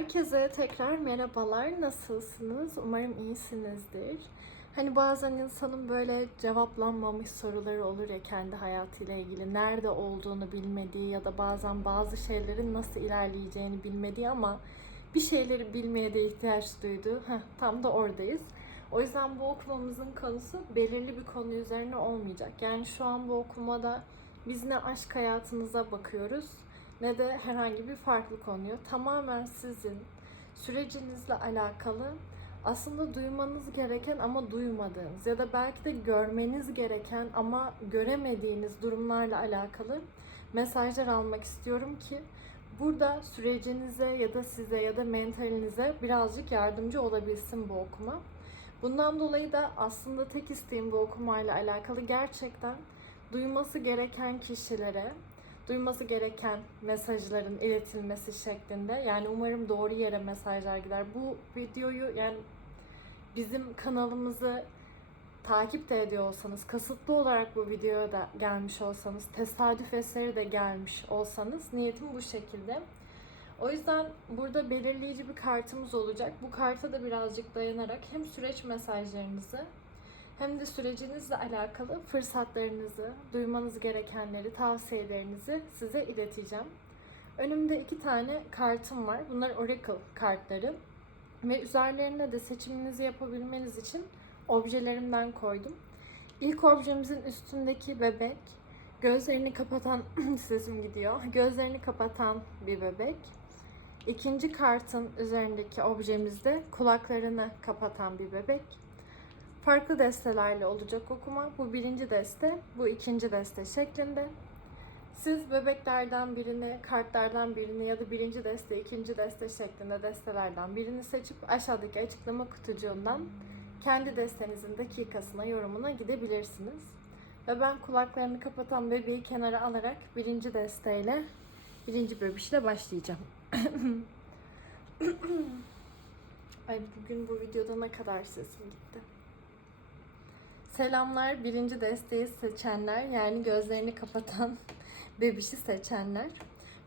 Herkese tekrar merhabalar. Nasılsınız? Umarım iyisinizdir. Hani bazen insanın böyle cevaplanmamış soruları olur ya kendi hayatıyla ilgili. Nerede olduğunu bilmediği ya da bazen bazı şeylerin nasıl ilerleyeceğini bilmediği ama bir şeyleri bilmeye de ihtiyaç duyduğu. Heh, tam da oradayız. O yüzden bu okumamızın konusu belirli bir konu üzerine olmayacak. Yani şu an bu okumada biz ne aşk hayatınıza bakıyoruz ne de herhangi bir farklı konuyu. Tamamen sizin sürecinizle alakalı aslında duymanız gereken ama duymadığınız ya da belki de görmeniz gereken ama göremediğiniz durumlarla alakalı mesajlar almak istiyorum ki burada sürecinize ya da size ya da mentalinize birazcık yardımcı olabilsin bu okuma. Bundan dolayı da aslında tek isteğim bu okumayla alakalı gerçekten duyması gereken kişilere duyması gereken mesajların iletilmesi şeklinde. Yani umarım doğru yere mesajlar gider. Bu videoyu yani bizim kanalımızı takip de ediyor olsanız, kasıtlı olarak bu videoya da gelmiş olsanız, tesadüf eseri de gelmiş olsanız niyetim bu şekilde. O yüzden burada belirleyici bir kartımız olacak. Bu karta da birazcık dayanarak hem süreç mesajlarınızı hem de sürecinizle alakalı fırsatlarınızı, duymanız gerekenleri, tavsiyelerinizi size ileteceğim. Önümde iki tane kartım var. Bunlar Oracle kartları. Ve üzerlerine de seçiminizi yapabilmeniz için objelerimden koydum. İlk objemizin üstündeki bebek, gözlerini kapatan, sesim gidiyor, gözlerini kapatan bir bebek. İkinci kartın üzerindeki objemizde kulaklarını kapatan bir bebek. Farklı destelerle olacak okuma. Bu birinci deste, bu ikinci deste şeklinde. Siz bebeklerden birini, kartlardan birini ya da birinci deste, ikinci deste şeklinde destelerden birini seçip aşağıdaki açıklama kutucuğundan kendi destenizin dakikasına, yorumuna gidebilirsiniz. Ve ben kulaklarını kapatan bebeği kenara alarak birinci desteyle, birinci bebişle başlayacağım. Ay bugün bu videoda ne kadar sesim gitti. Selamlar birinci desteği seçenler yani gözlerini kapatan bebişi seçenler.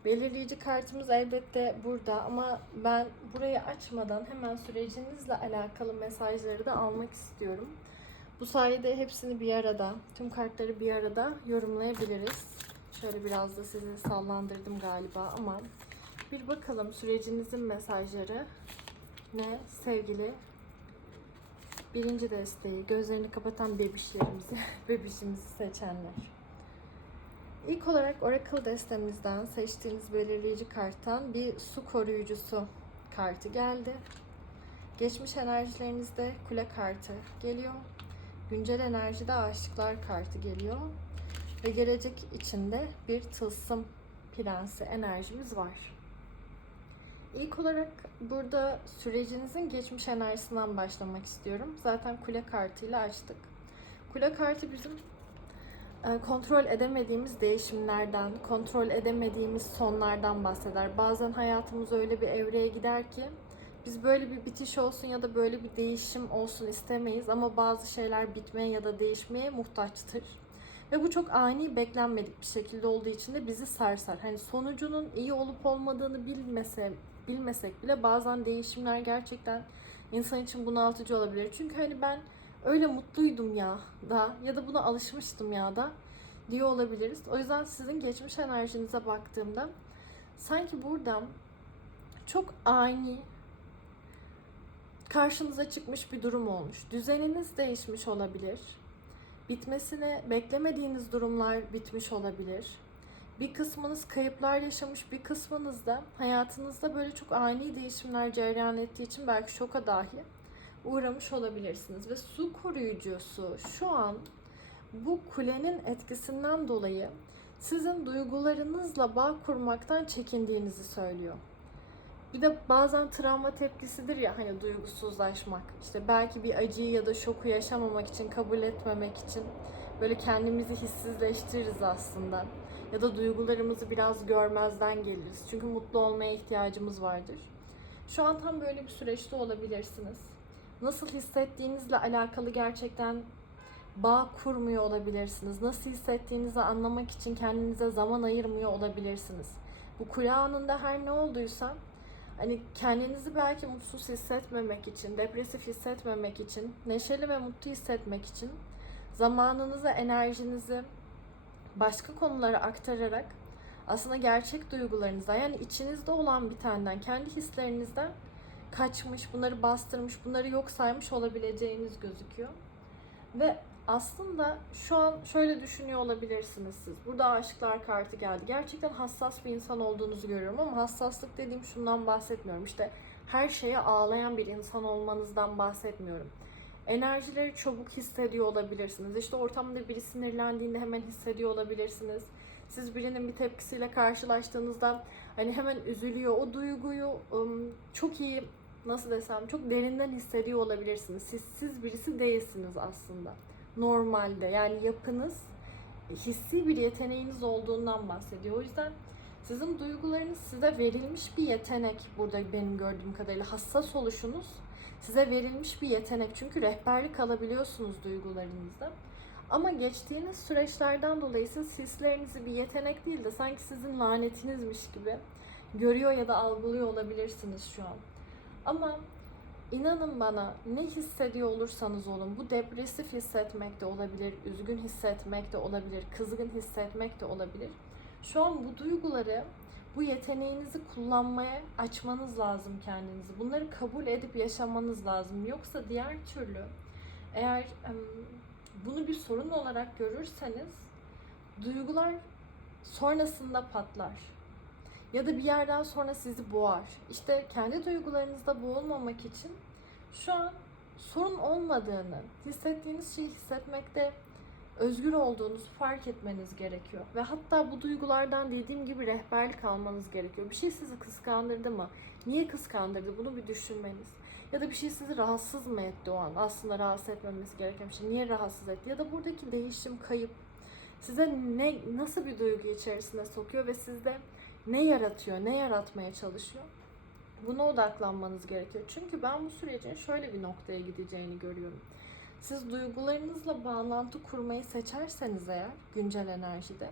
Belirleyici kartımız elbette burada ama ben burayı açmadan hemen sürecinizle alakalı mesajları da almak istiyorum. Bu sayede hepsini bir arada, tüm kartları bir arada yorumlayabiliriz. Şöyle biraz da sizi sallandırdım galiba ama bir bakalım sürecinizin mesajları ne sevgili birinci desteği gözlerini kapatan bebişlerimizi, bebişimizi seçenler. İlk olarak Oracle destemizden seçtiğiniz belirleyici karttan bir su koruyucusu kartı geldi. Geçmiş enerjilerinizde kule kartı geliyor. Güncel enerjide aşıklar kartı geliyor. Ve gelecek içinde bir tılsım prensi enerjimiz var. İlk olarak burada sürecinizin geçmiş enerjisinden başlamak istiyorum. Zaten kule kartıyla açtık. Kule kartı bizim e, kontrol edemediğimiz değişimlerden, kontrol edemediğimiz sonlardan bahseder. Bazen hayatımız öyle bir evreye gider ki biz böyle bir bitiş olsun ya da böyle bir değişim olsun istemeyiz ama bazı şeyler bitmeye ya da değişmeye muhtaçtır. Ve bu çok ani, beklenmedik bir şekilde olduğu için de bizi sarsar. Hani sonucunun iyi olup olmadığını bilmese, bilmesek bile bazen değişimler gerçekten insan için bunaltıcı olabilir. Çünkü hani ben öyle mutluydum ya da ya da buna alışmıştım ya da diyor olabiliriz. O yüzden sizin geçmiş enerjinize baktığımda sanki buradan çok ani karşınıza çıkmış bir durum olmuş. Düzeniniz değişmiş olabilir. Bitmesini beklemediğiniz durumlar bitmiş olabilir. Bir kısmınız kayıplar yaşamış, bir kısmınız da hayatınızda böyle çok ani değişimler cereyan ettiği için belki şoka dahi uğramış olabilirsiniz. Ve su koruyucusu şu an bu kulenin etkisinden dolayı sizin duygularınızla bağ kurmaktan çekindiğinizi söylüyor. Bir de bazen travma tepkisidir ya hani duygusuzlaşmak. İşte belki bir acıyı ya da şoku yaşamamak için, kabul etmemek için böyle kendimizi hissizleştiririz aslında. Ya da duygularımızı biraz görmezden geliriz. Çünkü mutlu olmaya ihtiyacımız vardır. Şu an tam böyle bir süreçte olabilirsiniz. Nasıl hissettiğinizle alakalı gerçekten bağ kurmuyor olabilirsiniz. Nasıl hissettiğinizi anlamak için kendinize zaman ayırmıyor olabilirsiniz. Bu kule her ne olduysa Hani kendinizi belki mutsuz hissetmemek için, depresif hissetmemek için, neşeli ve mutlu hissetmek için zamanınızı, enerjinizi başka konulara aktararak aslında gerçek duygularınızdan yani içinizde olan bir taneden, kendi hislerinizden kaçmış, bunları bastırmış, bunları yok saymış olabileceğiniz gözüküyor. Ve aslında şu an şöyle düşünüyor olabilirsiniz siz. Burada aşıklar kartı geldi. Gerçekten hassas bir insan olduğunuzu görüyorum ama hassaslık dediğim şundan bahsetmiyorum. İşte her şeye ağlayan bir insan olmanızdan bahsetmiyorum. Enerjileri çabuk hissediyor olabilirsiniz. İşte ortamda biri sinirlendiğinde hemen hissediyor olabilirsiniz. Siz birinin bir tepkisiyle karşılaştığınızda hani hemen üzülüyor. O duyguyu çok iyi nasıl desem çok derinden hissediyor olabilirsiniz. Siz siz birisi değilsiniz aslında. Normalde yani yapınız hissi bir yeteneğiniz olduğundan bahsediyor. O yüzden sizin duygularınız size verilmiş bir yetenek. Burada benim gördüğüm kadarıyla hassas oluşunuz size verilmiş bir yetenek. Çünkü rehberlik alabiliyorsunuz duygularınızda. Ama geçtiğiniz süreçlerden dolayı siz hislerinizi bir yetenek değil de sanki sizin lanetinizmiş gibi görüyor ya da algılıyor olabilirsiniz şu an. Ama inanın bana ne hissediyor olursanız olun bu depresif hissetmek de olabilir, üzgün hissetmek de olabilir, kızgın hissetmek de olabilir. Şu an bu duyguları bu yeteneğinizi kullanmaya açmanız lazım kendinizi. Bunları kabul edip yaşamanız lazım. Yoksa diğer türlü eğer bunu bir sorun olarak görürseniz duygular sonrasında patlar. Ya da bir yerden sonra sizi boğar. İşte kendi duygularınızda boğulmamak için şu an sorun olmadığını, hissettiğiniz şeyi hissetmekte özgür olduğunuzu fark etmeniz gerekiyor. Ve hatta bu duygulardan dediğim gibi rehberlik almanız gerekiyor. Bir şey sizi kıskandırdı mı? Niye kıskandırdı? Bunu bir düşünmeniz. Ya da bir şey sizi rahatsız mı etti o an? Aslında rahatsız etmemesi gereken bir şey. Niye rahatsız etti? Ya da buradaki değişim, kayıp size ne nasıl bir duygu içerisine sokuyor ve sizde ne yaratıyor, ne yaratmaya çalışıyor? Buna odaklanmanız gerekiyor. Çünkü ben bu sürecin şöyle bir noktaya gideceğini görüyorum. Siz duygularınızla bağlantı kurmayı seçerseniz eğer güncel enerjide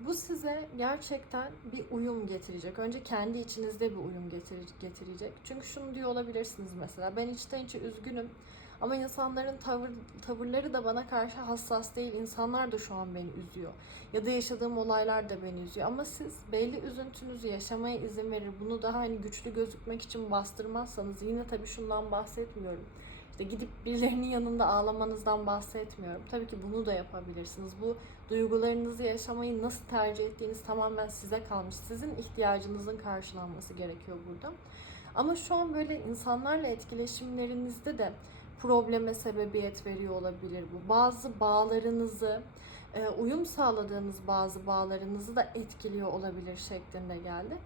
bu size gerçekten bir uyum getirecek. Önce kendi içinizde bir uyum getire- getirecek. Çünkü şunu diyor olabilirsiniz mesela ben içten içe üzgünüm ama insanların tavır, tavırları da bana karşı hassas değil. İnsanlar da şu an beni üzüyor. Ya da yaşadığım olaylar da beni üzüyor. Ama siz belli üzüntünüzü yaşamaya izin verir. Bunu daha hani güçlü gözükmek için bastırmazsanız yine tabii şundan bahsetmiyorum. İşte gidip birilerinin yanında ağlamanızdan bahsetmiyorum. Tabii ki bunu da yapabilirsiniz. Bu duygularınızı yaşamayı nasıl tercih ettiğiniz tamamen size kalmış. Sizin ihtiyacınızın karşılanması gerekiyor burada. Ama şu an böyle insanlarla etkileşimlerinizde de probleme sebebiyet veriyor olabilir bu. Bazı bağlarınızı, e, uyum sağladığınız bazı bağlarınızı da etkiliyor olabilir şeklinde geldi.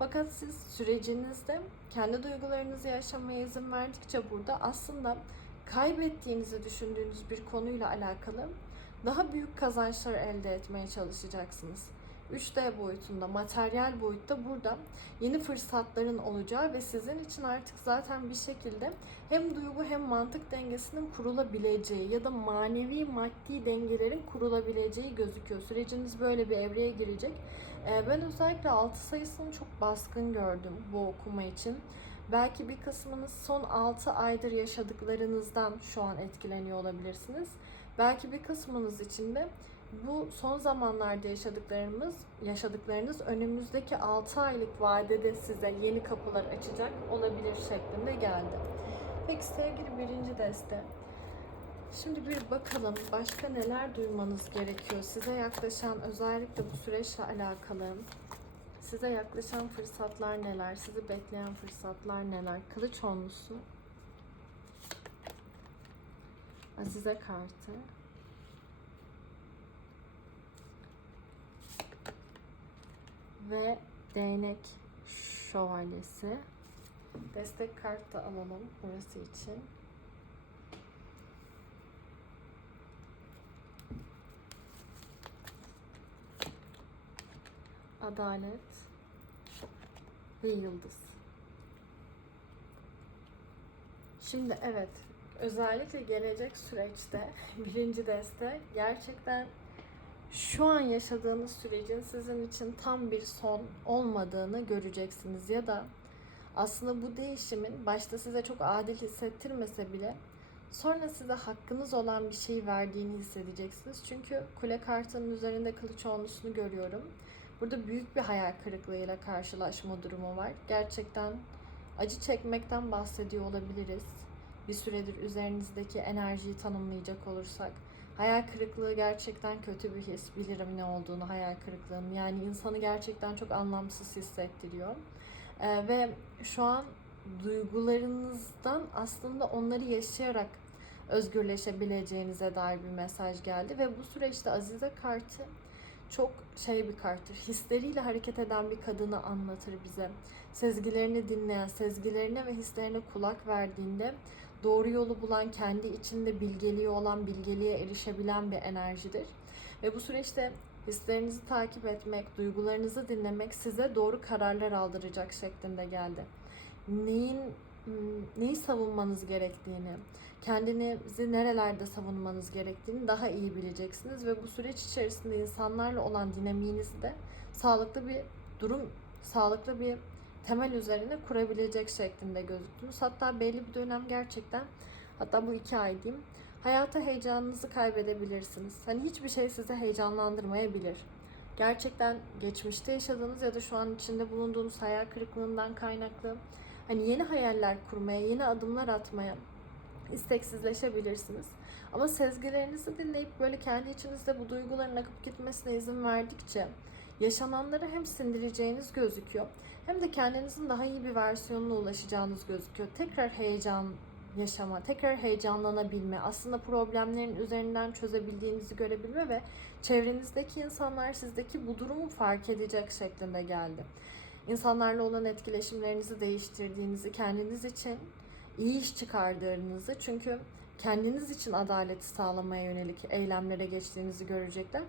Fakat siz sürecinizde kendi duygularınızı yaşamaya izin verdikçe burada aslında kaybettiğinizi düşündüğünüz bir konuyla alakalı daha büyük kazançlar elde etmeye çalışacaksınız. 3D boyutunda, materyal boyutta burada yeni fırsatların olacağı ve sizin için artık zaten bir şekilde hem duygu hem mantık dengesinin kurulabileceği ya da manevi maddi dengelerin kurulabileceği gözüküyor. Süreciniz böyle bir evreye girecek. Ee, Ben özellikle 6 sayısını çok baskın gördüm bu okuma için. Belki bir kısmınız son 6 aydır yaşadıklarınızdan şu an etkileniyor olabilirsiniz. Belki bir kısmınız için de bu son zamanlarda yaşadıklarımız, yaşadıklarınız önümüzdeki 6 aylık vadede size yeni kapılar açacak olabilir şeklinde geldi. Peki sevgili birinci deste, Şimdi bir bakalım başka neler duymanız gerekiyor. Size yaklaşan özellikle bu süreçle alakalı size yaklaşan fırsatlar neler? Sizi bekleyen fırsatlar neler? Kılıç onlusu. Azize kartı. Ve değnek şövalyesi. Destek kart da alalım burası için. Adalet ve yıldız. Şimdi evet, özellikle gelecek süreçte birinci deste gerçekten şu an yaşadığınız sürecin sizin için tam bir son olmadığını göreceksiniz ya da aslında bu değişimin başta size çok adil hissettirmese bile sonra size hakkınız olan bir şey verdiğini hissedeceksiniz. Çünkü kule kartının üzerinde kılıç onlusunu görüyorum. Burada büyük bir hayal kırıklığıyla karşılaşma durumu var. Gerçekten acı çekmekten bahsediyor olabiliriz. Bir süredir üzerinizdeki enerjiyi tanımlayacak olursak. Hayal kırıklığı gerçekten kötü bir his. Bilirim ne olduğunu hayal kırıklığının. Yani insanı gerçekten çok anlamsız hissettiriyor. Ee, ve şu an duygularınızdan aslında onları yaşayarak özgürleşebileceğinize dair bir mesaj geldi. Ve bu süreçte Azize kartı çok şey bir karttır. Hisleriyle hareket eden bir kadını anlatır bize. Sezgilerini dinleyen, sezgilerine ve hislerine kulak verdiğinde doğru yolu bulan, kendi içinde bilgeliği olan, bilgeliğe erişebilen bir enerjidir. Ve bu süreçte hislerinizi takip etmek, duygularınızı dinlemek size doğru kararlar aldıracak şeklinde geldi. Neyin neyi savunmanız gerektiğini, kendinizi nerelerde savunmanız gerektiğini daha iyi bileceksiniz ve bu süreç içerisinde insanlarla olan dinamiğinizi de sağlıklı bir durum, sağlıklı bir temel üzerine kurabilecek şeklinde gözüktünüz. Hatta belli bir dönem gerçekten, hatta bu iki ay diyeyim, hayata heyecanınızı kaybedebilirsiniz. Hani hiçbir şey sizi heyecanlandırmayabilir. Gerçekten geçmişte yaşadığınız ya da şu an içinde bulunduğunuz hayal kırıklığından kaynaklı hani yeni hayaller kurmaya, yeni adımlar atmaya isteksizleşebilirsiniz. Ama sezgilerinizi dinleyip böyle kendi içinizde bu duyguların akıp gitmesine izin verdikçe yaşananları hem sindireceğiniz gözüküyor hem de kendinizin daha iyi bir versiyonuna ulaşacağınız gözüküyor. Tekrar heyecan yaşama, tekrar heyecanlanabilme, aslında problemlerin üzerinden çözebildiğinizi görebilme ve çevrenizdeki insanlar sizdeki bu durumu fark edecek şeklinde geldi. İnsanlarla olan etkileşimlerinizi değiştirdiğinizi, kendiniz için iyi iş çıkardığınızı çünkü kendiniz için adaleti sağlamaya yönelik eylemlere geçtiğinizi görecekler.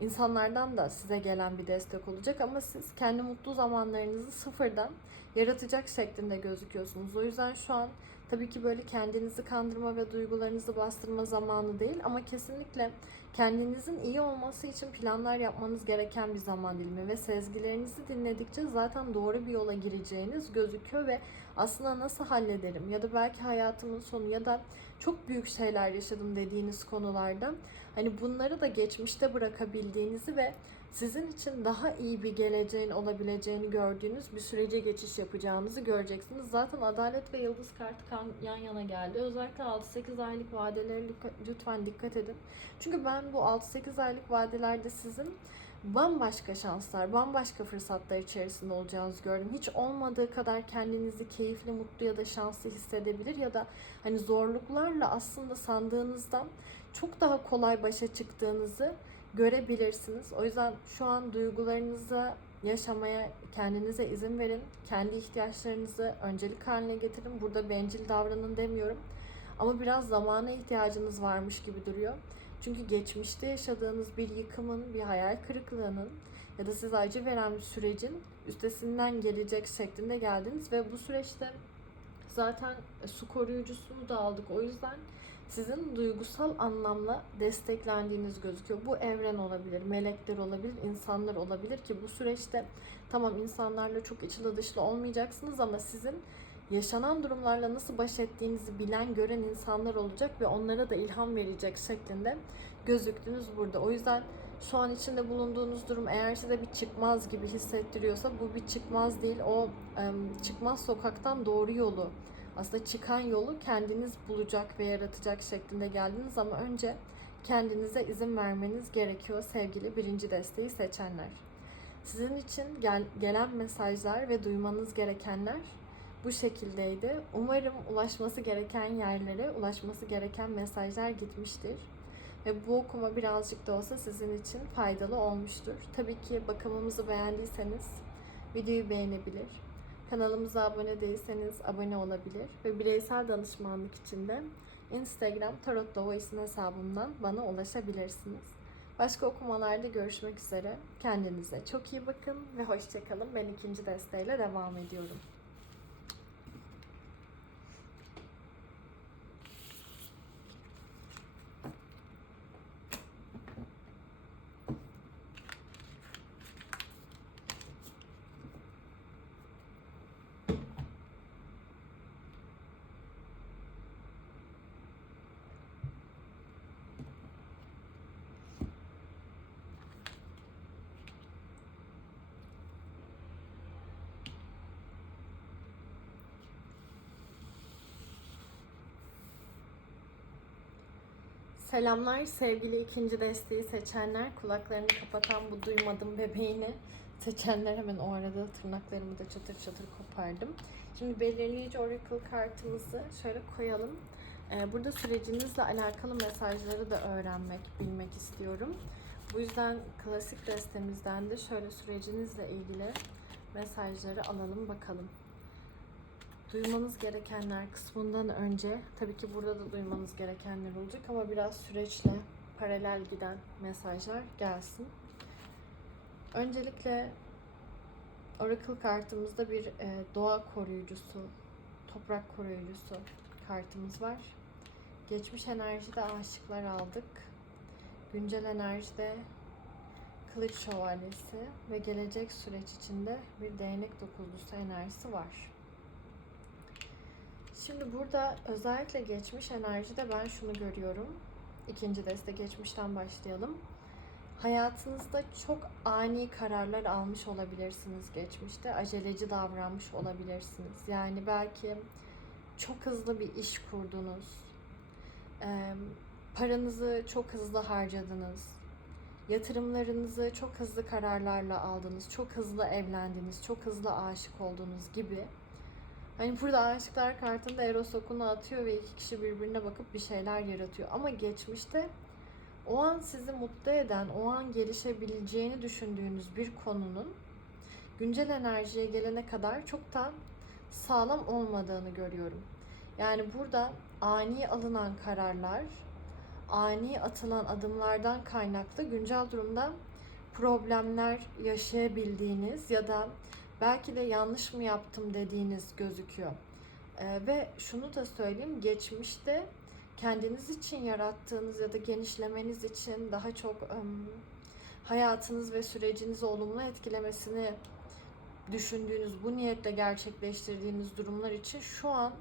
İnsanlardan da size gelen bir destek olacak ama siz kendi mutlu zamanlarınızı sıfırdan yaratacak şeklinde gözüküyorsunuz. O yüzden şu an tabii ki böyle kendinizi kandırma ve duygularınızı bastırma zamanı değil ama kesinlikle kendinizin iyi olması için planlar yapmanız gereken bir zaman dilimi ve sezgilerinizi dinledikçe zaten doğru bir yola gireceğiniz gözüküyor ve aslında nasıl hallederim ya da belki hayatımın sonu ya da çok büyük şeyler yaşadım dediğiniz konularda hani bunları da geçmişte bırakabildiğinizi ve sizin için daha iyi bir geleceğin olabileceğini gördüğünüz bir sürece geçiş yapacağınızı göreceksiniz. Zaten adalet ve yıldız kartı yan yana geldi. Özellikle 6-8 aylık vadelere lütfen dikkat edin. Çünkü ben bu 6-8 aylık vadelerde sizin bambaşka şanslar, bambaşka fırsatlar içerisinde olacağınızı gördüm. Hiç olmadığı kadar kendinizi keyifli, mutlu ya da şanslı hissedebilir ya da hani zorluklarla aslında sandığınızdan çok daha kolay başa çıktığınızı görebilirsiniz. O yüzden şu an duygularınızı yaşamaya kendinize izin verin. Kendi ihtiyaçlarınızı öncelik haline getirin. Burada bencil davranın demiyorum. Ama biraz zamana ihtiyacınız varmış gibi duruyor. Çünkü geçmişte yaşadığınız bir yıkımın, bir hayal kırıklığının ya da size acı veren bir sürecin üstesinden gelecek şeklinde geldiniz ve bu süreçte zaten su koruyucusunu da aldık. O yüzden sizin duygusal anlamla desteklendiğiniz gözüküyor. Bu evren olabilir, melekler olabilir, insanlar olabilir ki bu süreçte tamam insanlarla çok içli dışlı olmayacaksınız ama sizin yaşanan durumlarla nasıl baş ettiğinizi bilen, gören insanlar olacak ve onlara da ilham verecek şeklinde gözüktünüz burada. O yüzden şu an içinde bulunduğunuz durum eğer size bir çıkmaz gibi hissettiriyorsa bu bir çıkmaz değil. O çıkmaz sokaktan doğru yolu aslında çıkan yolu kendiniz bulacak ve yaratacak şeklinde geldiniz ama önce kendinize izin vermeniz gerekiyor sevgili birinci desteği seçenler. Sizin için gel, gelen mesajlar ve duymanız gerekenler bu şekildeydi. Umarım ulaşması gereken yerlere, ulaşması gereken mesajlar gitmiştir. Ve bu okuma birazcık da olsa sizin için faydalı olmuştur. Tabii ki bakımımızı beğendiyseniz videoyu beğenebilir Kanalımıza abone değilseniz abone olabilir ve bireysel danışmanlık için de Instagram Tarot Voice'in hesabımdan bana ulaşabilirsiniz. Başka okumalarda görüşmek üzere. Kendinize çok iyi bakın ve hoşçakalın. Ben ikinci desteğiyle devam ediyorum. Selamlar sevgili ikinci desteği seçenler. Kulaklarını kapatan bu duymadım bebeğini seçenler hemen o arada tırnaklarımı da çatır çatır kopardım. Şimdi belirleyici oracle kartımızı şöyle koyalım. Ee, Burada sürecinizle alakalı mesajları da öğrenmek, bilmek istiyorum. Bu yüzden klasik destemizden de şöyle sürecinizle ilgili mesajları alalım bakalım. Duymanız gerekenler kısmından önce tabii ki burada da duymanız gerekenler olacak ama biraz süreçle paralel giden mesajlar gelsin. Öncelikle Oracle kartımızda bir e, doğa koruyucusu, toprak koruyucusu kartımız var. Geçmiş enerjide aşıklar aldık. Güncel enerjide kılıç şövalyesi ve gelecek süreç içinde bir değnek dokuzlusu enerjisi var. Şimdi burada özellikle geçmiş enerjide ben şunu görüyorum. İkinci deste geçmişten başlayalım. Hayatınızda çok ani kararlar almış olabilirsiniz geçmişte. Aceleci davranmış olabilirsiniz. Yani belki çok hızlı bir iş kurdunuz. Paranızı çok hızlı harcadınız. Yatırımlarınızı çok hızlı kararlarla aldınız. Çok hızlı evlendiniz. Çok hızlı aşık olduğunuz gibi. Hani burada aşıklar kartında Eros okunu atıyor ve iki kişi birbirine bakıp bir şeyler yaratıyor. Ama geçmişte o an sizi mutlu eden, o an gelişebileceğini düşündüğünüz bir konunun güncel enerjiye gelene kadar çok da sağlam olmadığını görüyorum. Yani burada ani alınan kararlar, ani atılan adımlardan kaynaklı güncel durumda problemler yaşayabildiğiniz ya da belki de yanlış mı yaptım dediğiniz gözüküyor. Ee, ve şunu da söyleyeyim, geçmişte kendiniz için yarattığınız ya da genişlemeniz için daha çok ım, hayatınız ve sürecinizi olumlu etkilemesini düşündüğünüz, bu niyetle gerçekleştirdiğiniz durumlar için şu an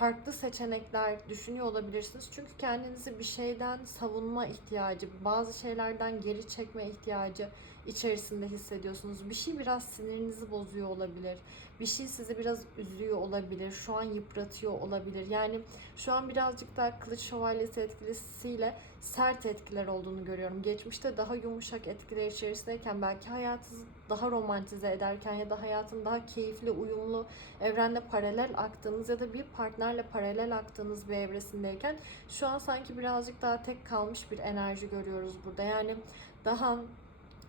farklı seçenekler düşünüyor olabilirsiniz. Çünkü kendinizi bir şeyden savunma ihtiyacı, bazı şeylerden geri çekme ihtiyacı içerisinde hissediyorsunuz. Bir şey biraz sinirinizi bozuyor olabilir. Bir şey sizi biraz üzüyor olabilir. Şu an yıpratıyor olabilir. Yani şu an birazcık daha kılıç şövalyesi etkisiyle sert etkiler olduğunu görüyorum. Geçmişte daha yumuşak etkiler içerisindeyken belki hayatınızı daha romantize ederken ya da hayatın daha keyifli, uyumlu, evrende paralel aktığınız ya da bir partnerle paralel aktığınız bir evresindeyken şu an sanki birazcık daha tek kalmış bir enerji görüyoruz burada. Yani daha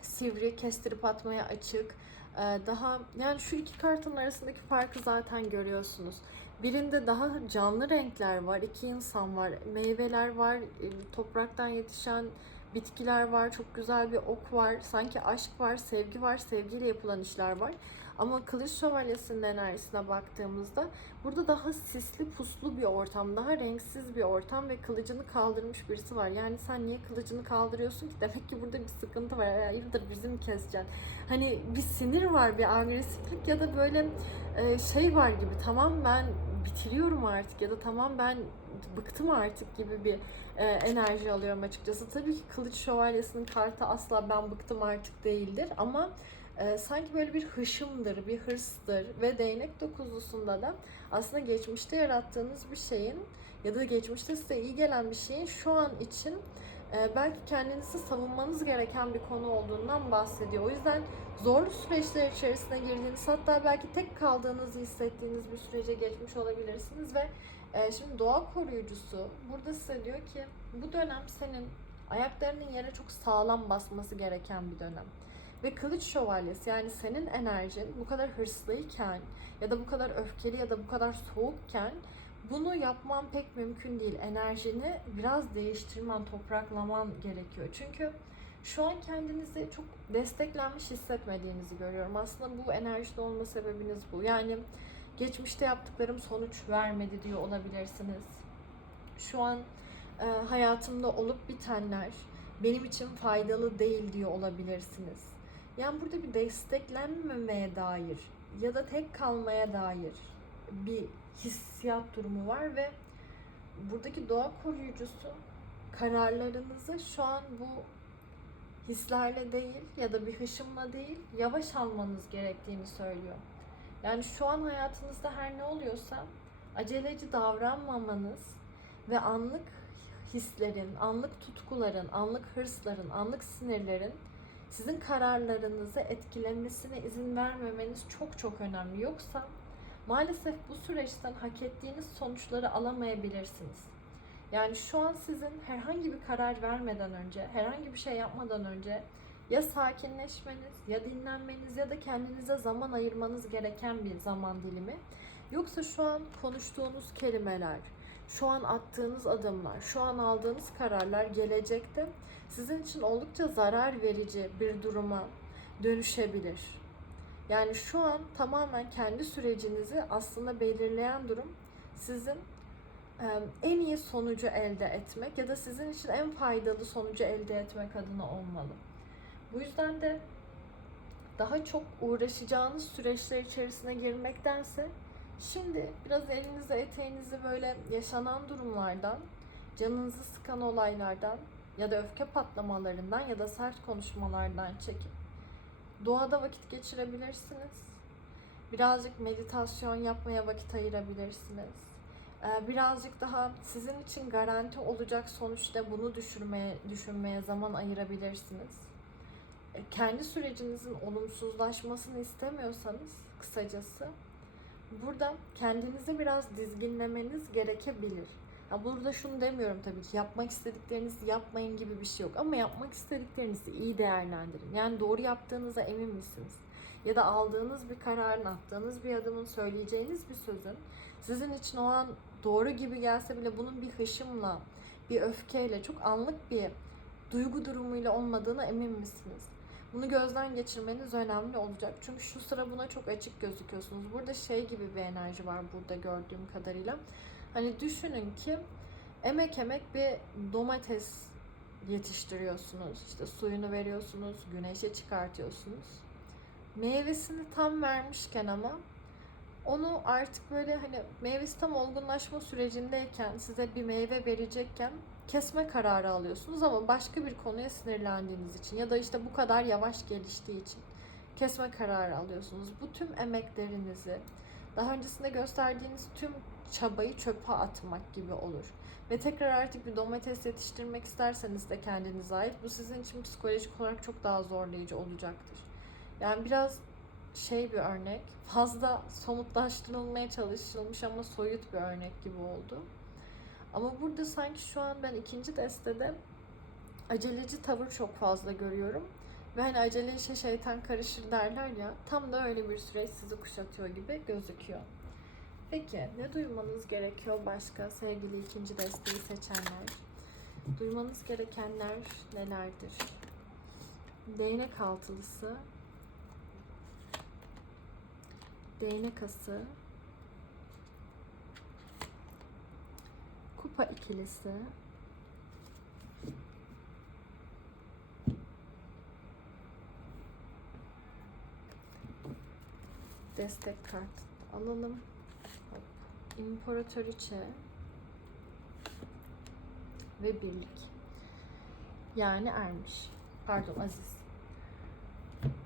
sivri, kestirip atmaya açık, e, daha yani şu iki kartın arasındaki farkı zaten görüyorsunuz. Birinde daha canlı renkler var, iki insan var, meyveler var, e, topraktan yetişen bitkiler var, çok güzel bir ok var, sanki aşk var, sevgi var, sevgiyle yapılan işler var. Ama Kılıç Şövalyesi'nin enerjisine baktığımızda burada daha sisli puslu bir ortam, daha renksiz bir ortam ve kılıcını kaldırmış birisi var. Yani sen niye kılıcını kaldırıyorsun ki? Demek ki burada bir sıkıntı var. Hayırdır bizim keseceksin. Hani bir sinir var, bir agresiflik ya da böyle e, şey var gibi. Tamam ben bitiriyorum artık ya da tamam ben bıktım artık gibi bir e, enerji alıyorum açıkçası. Tabii ki Kılıç Şövalyesi'nin kartı asla ben bıktım artık değildir ama e, sanki böyle bir hışımdır, bir hırstır ve değnek dokuzlusunda da aslında geçmişte yarattığınız bir şeyin ya da geçmişte size iyi gelen bir şeyin şu an için belki kendinizi savunmanız gereken bir konu olduğundan bahsediyor. O yüzden zorlu süreçler içerisine girdiğiniz hatta belki tek kaldığınızı hissettiğiniz bir sürece geçmiş olabilirsiniz ve e, şimdi doğa koruyucusu burada size diyor ki bu dönem senin ayaklarının yere çok sağlam basması gereken bir dönem. Ve kılıç şövalyesi yani senin enerjin bu kadar hırslıyken ya da bu kadar öfkeli ya da bu kadar soğukken bunu yapman pek mümkün değil. Enerjini biraz değiştirmen, topraklaman gerekiyor. Çünkü şu an kendinizi çok desteklenmiş hissetmediğinizi görüyorum. Aslında bu enerjide olma sebebiniz bu. Yani geçmişte yaptıklarım sonuç vermedi diyor olabilirsiniz. Şu an e, hayatımda olup bitenler benim için faydalı değil diyor olabilirsiniz. Yani burada bir desteklenmemeye dair ya da tek kalmaya dair bir hissiyat durumu var ve buradaki doğa koruyucusu kararlarınızı şu an bu hislerle değil ya da bir hışımla değil yavaş almanız gerektiğini söylüyor. Yani şu an hayatınızda her ne oluyorsa aceleci davranmamanız ve anlık hislerin, anlık tutkuların, anlık hırsların, anlık sinirlerin sizin kararlarınızı etkilemesine izin vermemeniz çok çok önemli. Yoksa maalesef bu süreçten hak ettiğiniz sonuçları alamayabilirsiniz. Yani şu an sizin herhangi bir karar vermeden önce, herhangi bir şey yapmadan önce ya sakinleşmeniz, ya dinlenmeniz ya da kendinize zaman ayırmanız gereken bir zaman dilimi. Yoksa şu an konuştuğunuz kelimeler, şu an attığınız adımlar, şu an aldığınız kararlar gelecekte sizin için oldukça zarar verici bir duruma dönüşebilir. Yani şu an tamamen kendi sürecinizi aslında belirleyen durum sizin en iyi sonucu elde etmek ya da sizin için en faydalı sonucu elde etmek adına olmalı. Bu yüzden de daha çok uğraşacağınız süreçler içerisine girmektense şimdi biraz elinizi eteğinizi böyle yaşanan durumlardan, canınızı sıkan olaylardan ya da öfke patlamalarından ya da sert konuşmalardan çekip doğada vakit geçirebilirsiniz. Birazcık meditasyon yapmaya vakit ayırabilirsiniz birazcık daha sizin için garanti olacak sonuçta bunu düşürmeye, düşünmeye zaman ayırabilirsiniz. Kendi sürecinizin olumsuzlaşmasını istemiyorsanız kısacası burada kendinizi biraz dizginlemeniz gerekebilir. Ya burada şunu demiyorum tabii ki yapmak istediklerinizi yapmayın gibi bir şey yok ama yapmak istediklerinizi iyi değerlendirin. Yani doğru yaptığınıza emin misiniz? Ya da aldığınız bir kararın, attığınız bir adımın, söyleyeceğiniz bir sözün sizin için o an doğru gibi gelse bile bunun bir hışımla, bir öfkeyle, çok anlık bir duygu durumuyla olmadığına emin misiniz? Bunu gözden geçirmeniz önemli olacak. Çünkü şu sıra buna çok açık gözüküyorsunuz. Burada şey gibi bir enerji var burada gördüğüm kadarıyla. Hani düşünün ki emek emek bir domates yetiştiriyorsunuz. İşte suyunu veriyorsunuz, güneşe çıkartıyorsunuz. Meyvesini tam vermişken ama onu artık böyle hani meyvesi tam olgunlaşma sürecindeyken size bir meyve verecekken kesme kararı alıyorsunuz ama başka bir konuya sinirlendiğiniz için ya da işte bu kadar yavaş geliştiği için kesme kararı alıyorsunuz. Bu tüm emeklerinizi daha öncesinde gösterdiğiniz tüm çabayı çöpe atmak gibi olur. Ve tekrar artık bir domates yetiştirmek isterseniz de kendinize ait bu sizin için psikolojik olarak çok daha zorlayıcı olacaktır. Yani biraz şey bir örnek. Fazla somutlaştırılmaya çalışılmış ama soyut bir örnek gibi oldu. Ama burada sanki şu an ben ikinci destede aceleci tavır çok fazla görüyorum. Ve hani acele işe şeytan karışır derler ya. Tam da öyle bir süreç sizi kuşatıyor gibi gözüküyor. Peki ne duymanız gerekiyor başka sevgili ikinci desteği seçenler? Duymanız gerekenler nelerdir? Değnek altılısı, değnek ası, kupa ikilisi, destek kart alalım. İmparatoriçe ve birlik. Yani ermiş. Pardon Aziz.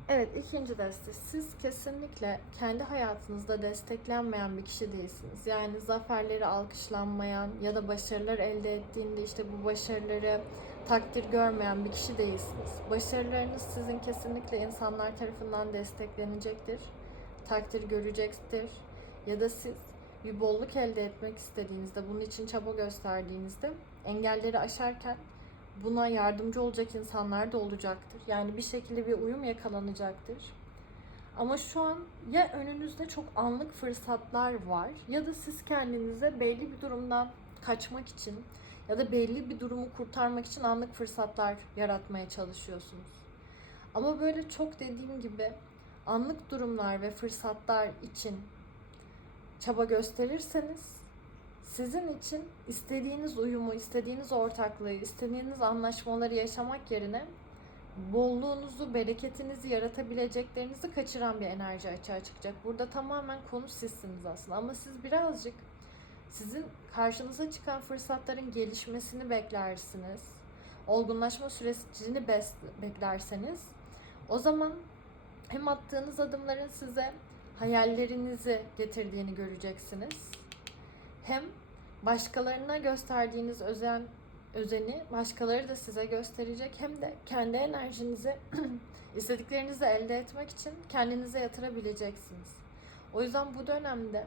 Evet ikinci deste. Siz kesinlikle kendi hayatınızda desteklenmeyen bir kişi değilsiniz. Yani zaferleri alkışlanmayan ya da başarılar elde ettiğinde işte bu başarıları takdir görmeyen bir kişi değilsiniz. Başarılarınız sizin kesinlikle insanlar tarafından desteklenecektir. Takdir görecektir. Ya da siz bir bolluk elde etmek istediğinizde, bunun için çaba gösterdiğinizde engelleri aşarken buna yardımcı olacak insanlar da olacaktır. Yani bir şekilde bir uyum yakalanacaktır. Ama şu an ya önünüzde çok anlık fırsatlar var ya da siz kendinize belli bir durumdan kaçmak için ya da belli bir durumu kurtarmak için anlık fırsatlar yaratmaya çalışıyorsunuz. Ama böyle çok dediğim gibi anlık durumlar ve fırsatlar için çaba gösterirseniz sizin için istediğiniz uyumu, istediğiniz ortaklığı, istediğiniz anlaşmaları yaşamak yerine bolluğunuzu, bereketinizi yaratabileceklerinizi kaçıran bir enerji açığa çıkacak. Burada tamamen konu sizsiniz aslında ama siz birazcık sizin karşınıza çıkan fırsatların gelişmesini beklersiniz. Olgunlaşma sürecini beklerseniz o zaman hem attığınız adımların size hayallerinizi getirdiğini göreceksiniz. Hem başkalarına gösterdiğiniz özen özeni başkaları da size gösterecek hem de kendi enerjinizi istediklerinizi elde etmek için kendinize yatırabileceksiniz. O yüzden bu dönemde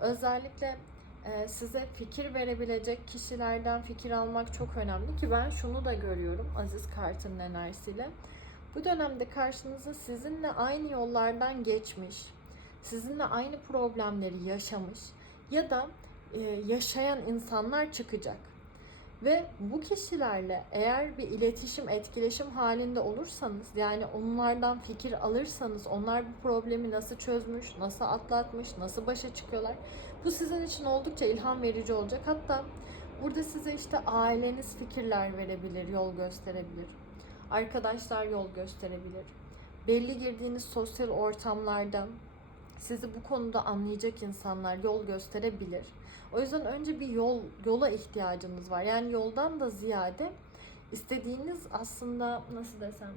özellikle e, size fikir verebilecek kişilerden fikir almak çok önemli ki ben şunu da görüyorum Aziz kartının enerjisiyle. Bu dönemde karşınıza sizinle aynı yollardan geçmiş, sizinle aynı problemleri yaşamış ya da e, yaşayan insanlar çıkacak. Ve bu kişilerle eğer bir iletişim, etkileşim halinde olursanız, yani onlardan fikir alırsanız, onlar bu problemi nasıl çözmüş, nasıl atlatmış, nasıl başa çıkıyorlar, bu sizin için oldukça ilham verici olacak. Hatta burada size işte aileniz fikirler verebilir, yol gösterebilir. Arkadaşlar yol gösterebilir. Belli girdiğiniz sosyal ortamlarda sizi bu konuda anlayacak insanlar yol gösterebilir. O yüzden önce bir yol yola ihtiyacınız var. Yani yoldan da ziyade istediğiniz aslında nasıl desem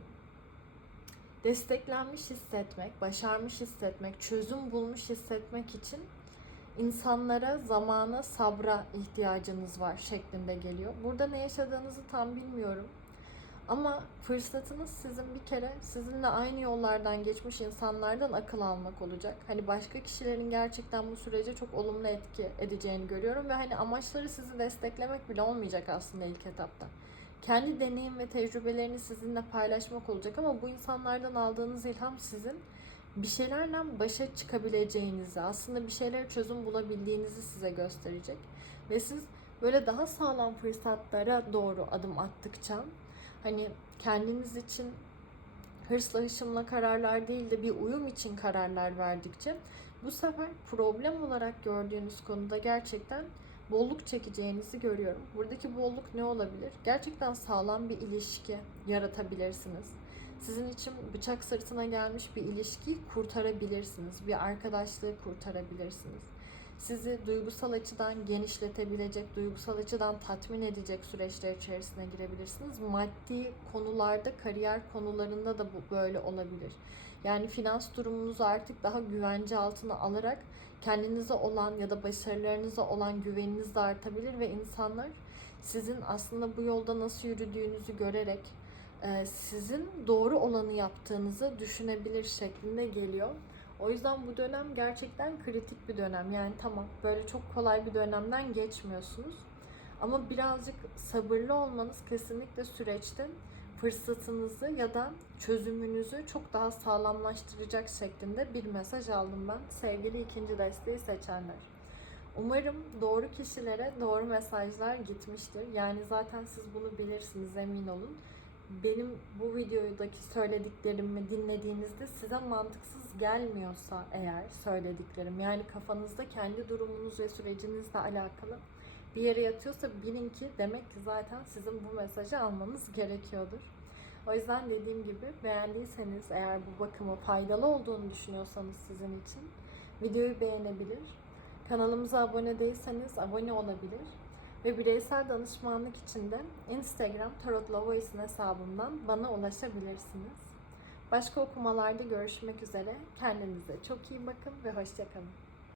desteklenmiş hissetmek, başarmış hissetmek, çözüm bulmuş hissetmek için insanlara, zamana, sabra ihtiyacınız var şeklinde geliyor. Burada ne yaşadığınızı tam bilmiyorum. Ama fırsatınız sizin bir kere sizinle aynı yollardan geçmiş insanlardan akıl almak olacak. Hani başka kişilerin gerçekten bu sürece çok olumlu etki edeceğini görüyorum ve hani amaçları sizi desteklemek bile olmayacak aslında ilk etapta. Kendi deneyim ve tecrübelerini sizinle paylaşmak olacak ama bu insanlardan aldığınız ilham sizin bir şeylerle başa çıkabileceğinizi, aslında bir şeyler çözüm bulabildiğinizi size gösterecek. Ve siz böyle daha sağlam fırsatlara doğru adım attıkça hani kendiniz için hırsla hışımla kararlar değil de bir uyum için kararlar verdikçe bu sefer problem olarak gördüğünüz konuda gerçekten bolluk çekeceğinizi görüyorum. Buradaki bolluk ne olabilir? Gerçekten sağlam bir ilişki yaratabilirsiniz. Sizin için bıçak sırtına gelmiş bir ilişkiyi kurtarabilirsiniz. Bir arkadaşlığı kurtarabilirsiniz sizi duygusal açıdan genişletebilecek, duygusal açıdan tatmin edecek süreçler içerisine girebilirsiniz. Maddi konularda, kariyer konularında da bu böyle olabilir. Yani finans durumunuzu artık daha güvence altına alarak kendinize olan ya da başarılarınıza olan güveniniz de artabilir ve insanlar sizin aslında bu yolda nasıl yürüdüğünüzü görerek sizin doğru olanı yaptığınızı düşünebilir şeklinde geliyor. O yüzden bu dönem gerçekten kritik bir dönem. Yani tamam böyle çok kolay bir dönemden geçmiyorsunuz. Ama birazcık sabırlı olmanız kesinlikle süreçte fırsatınızı ya da çözümünüzü çok daha sağlamlaştıracak şeklinde bir mesaj aldım ben sevgili ikinci desteği seçenler. Umarım doğru kişilere doğru mesajlar gitmiştir. Yani zaten siz bunu bilirsiniz emin olun benim bu videodaki söylediklerimi dinlediğinizde size mantıksız gelmiyorsa eğer söylediklerim yani kafanızda kendi durumunuz ve sürecinizle alakalı bir yere yatıyorsa bilin ki demek ki zaten sizin bu mesajı almanız gerekiyordur. O yüzden dediğim gibi beğendiyseniz eğer bu bakımı faydalı olduğunu düşünüyorsanız sizin için videoyu beğenebilir. Kanalımıza abone değilseniz abone olabilir ve bireysel danışmanlık için de Instagram Tarot Lavois'in hesabından bana ulaşabilirsiniz. Başka okumalarda görüşmek üzere. Kendinize çok iyi bakın ve hoşçakalın.